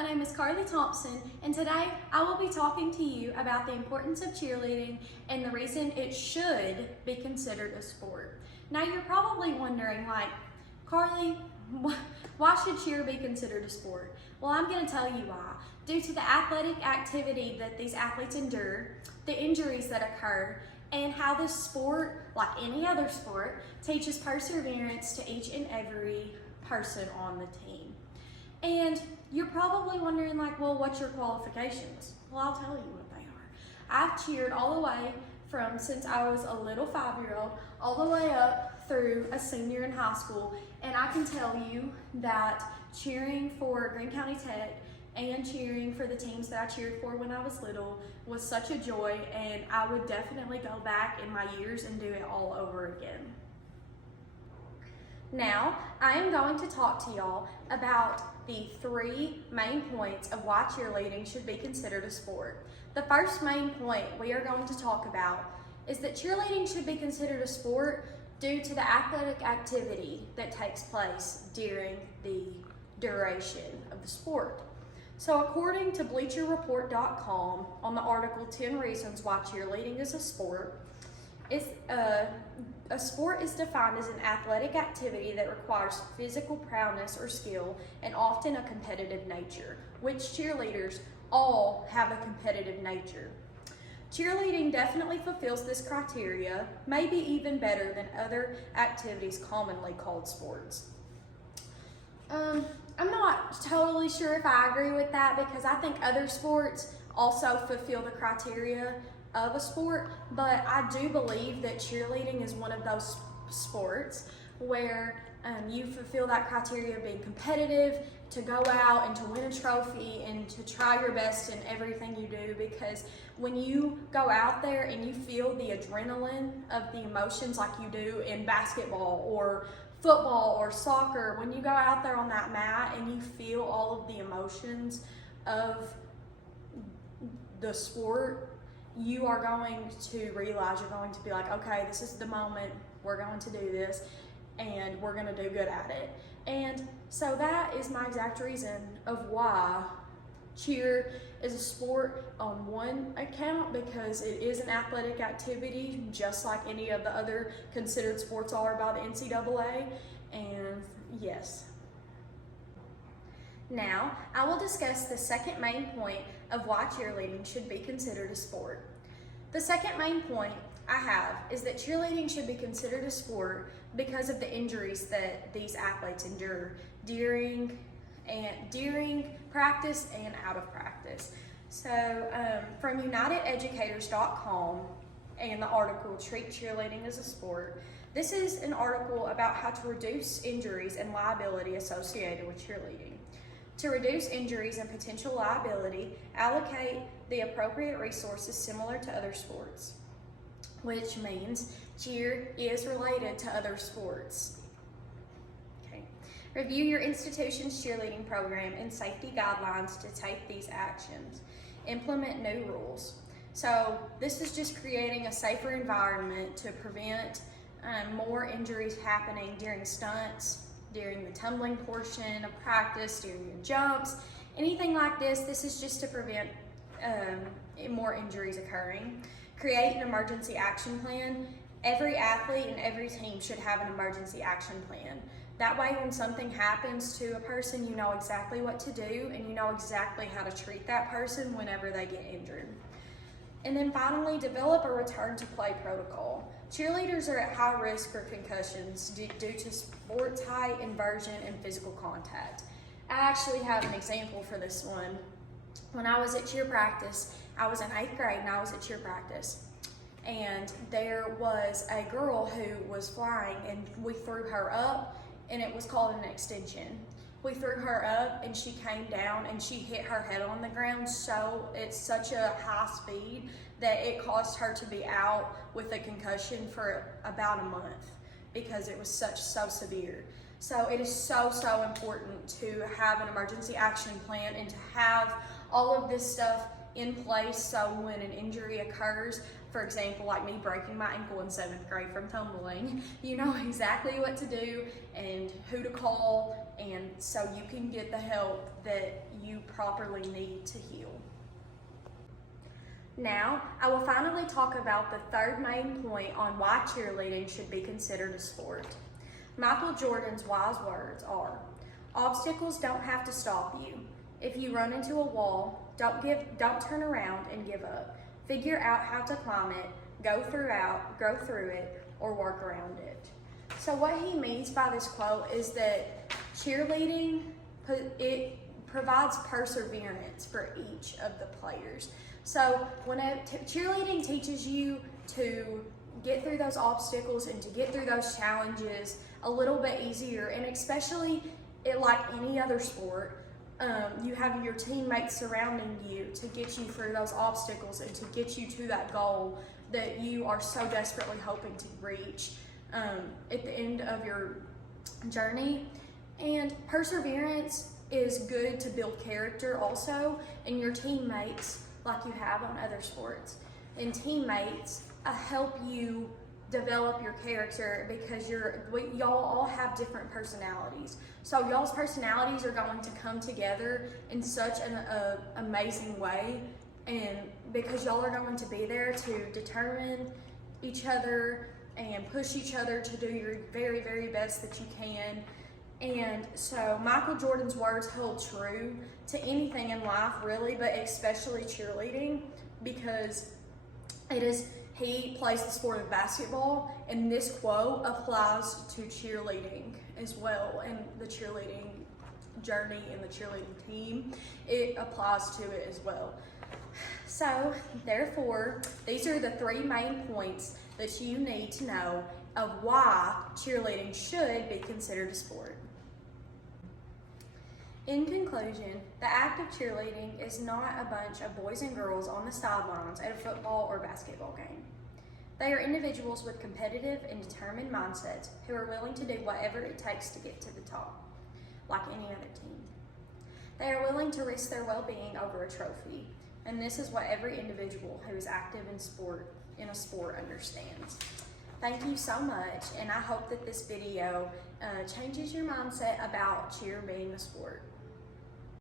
My name is Carly Thompson, and today I will be talking to you about the importance of cheerleading and the reason it should be considered a sport. Now you're probably wondering, like, Carly, why should cheer be considered a sport? Well, I'm going to tell you why. Due to the athletic activity that these athletes endure, the injuries that occur, and how this sport, like any other sport, teaches perseverance to each and every person on the team. And you're probably wondering, like, well, what's your qualifications? Well, I'll tell you what they are. I've cheered all the way from since I was a little 5-year-old all the way up through a senior in high school, and I can tell you that cheering for Greene County Tech and cheering for the teams that I cheered for when I was little was such a joy, and I would definitely go back in my years and do it all over again. Now, I am going to talk to y'all about the 3 main points of why cheerleading should be considered a sport. The first main point we are going to talk about is that cheerleading should be considered a sport due to the athletic activity that takes place during the duration of the sport. So according to BleacherReport.com, on the article 10 Reasons Why Cheerleading is a Sport, a sport is defined as an athletic activity that requires physical prowess or skill and often a competitive nature, which cheerleaders all have a competitive nature. Cheerleading definitely fulfills this criteria, maybe even better than other activities commonly called sports. I'm not totally sure if I agree with that, because I think other sports also fulfill the criteria of a sport, but I do believe that cheerleading is one of those sports where you fulfill that criteria of being competitive, to go out and to win a trophy and to try your best in everything you do, because when you go out there and you feel the adrenaline of the emotions like you do in basketball or football or soccer, when you go out there on that mat and you feel all of the emotions of the sport, you are going to realize, you're going to be like, okay, this is the moment, we're going to do this, and we're going to do good at it. And so that is my exact reason of why cheer is a sport on one account, because it is an athletic activity just like any of the other considered sports are by the NCAA, and yes. Now, I will discuss the second main point of why cheerleading should be considered a sport. The second main point I have is that cheerleading should be considered a sport because of the injuries that these athletes endure during practice and out of practice. So from UnitedEducators.com and the article Treat Cheerleading as a Sport, this is an article about how to reduce injuries and liability associated with cheerleading. To reduce injuries and potential liability, allocate the appropriate resources similar to other sports, which means cheer is related to other sports. Okay. Review your institution's cheerleading program and safety guidelines to take these actions. Implement new rules. So this is just creating a safer environment to prevent more injuries happening during stunts, during the tumbling portion of practice, during your jumps, anything like this. This is just to prevent more injuries occurring. Create an emergency action plan. Every athlete and every team should have an emergency action plan. That way, when something happens to a person, you know exactly what to do, and you know exactly how to treat that person whenever they get injured. And then finally, develop a return to play protocol. Cheerleaders are at high risk for concussions due to sports height, inversion, and physical contact. I actually have an example for this one. When I was at cheer practice, I was in 8th grade and I was at cheer practice. And there was a girl who was flying, and we threw her up, and it was called an extension. We threw her up and she came down and she hit her head on the ground, so it's such a high speed that it caused her to be out with a concussion for about a month because it was so severe. So it is so important to have an emergency action plan and to have all of this stuff in place, so when an injury occurs, for example, like me breaking my ankle in 7th grade from tumbling, you know exactly what to do and who to call and so you can get the help that you properly need to heal. Now, I will finally talk about the third main point on why cheerleading should be considered a sport. Michael Jordan's wise words are, "Obstacles don't have to stop you. If you run into a wall, don't turn around and give up. Figure out how to climb it, go through it, or work around it." So what he means by this quote is that cheerleading, it provides perseverance for each of the players. So when cheerleading teaches you to get through those obstacles and to get through those challenges a little bit easier, and especially like any other sport, you have your teammates surrounding you to get you through those obstacles and to get you to that goal that you are so desperately hoping to reach at the end of your journey. And perseverance is good to build character also, and your teammates, like you have on other sports, and teammates help you develop your character because y'all all have different personalities. So y'all's personalities are going to come together in such an amazing way, and because y'all are going to be there to determine each other and push each other to do your very, very best that you can. And so Michael Jordan's words hold true to anything in life, really, but especially cheerleading, because he plays the sport of basketball, and this quote applies to cheerleading as well, and the cheerleading journey and the cheerleading team. It applies to it as well. So therefore, these are the three main points that you need to know of why cheerleading should be considered a sport. In conclusion, the act of cheerleading is not a bunch of boys and girls on the sidelines at a football or basketball game. They are individuals with competitive and determined mindsets who are willing to do whatever it takes to get to the top, like any other team. They are willing to risk their well-being over a trophy, and this is what every individual who is active in a sport understands. Thank you so much, and I hope that this video changes your mindset about cheer being a sport.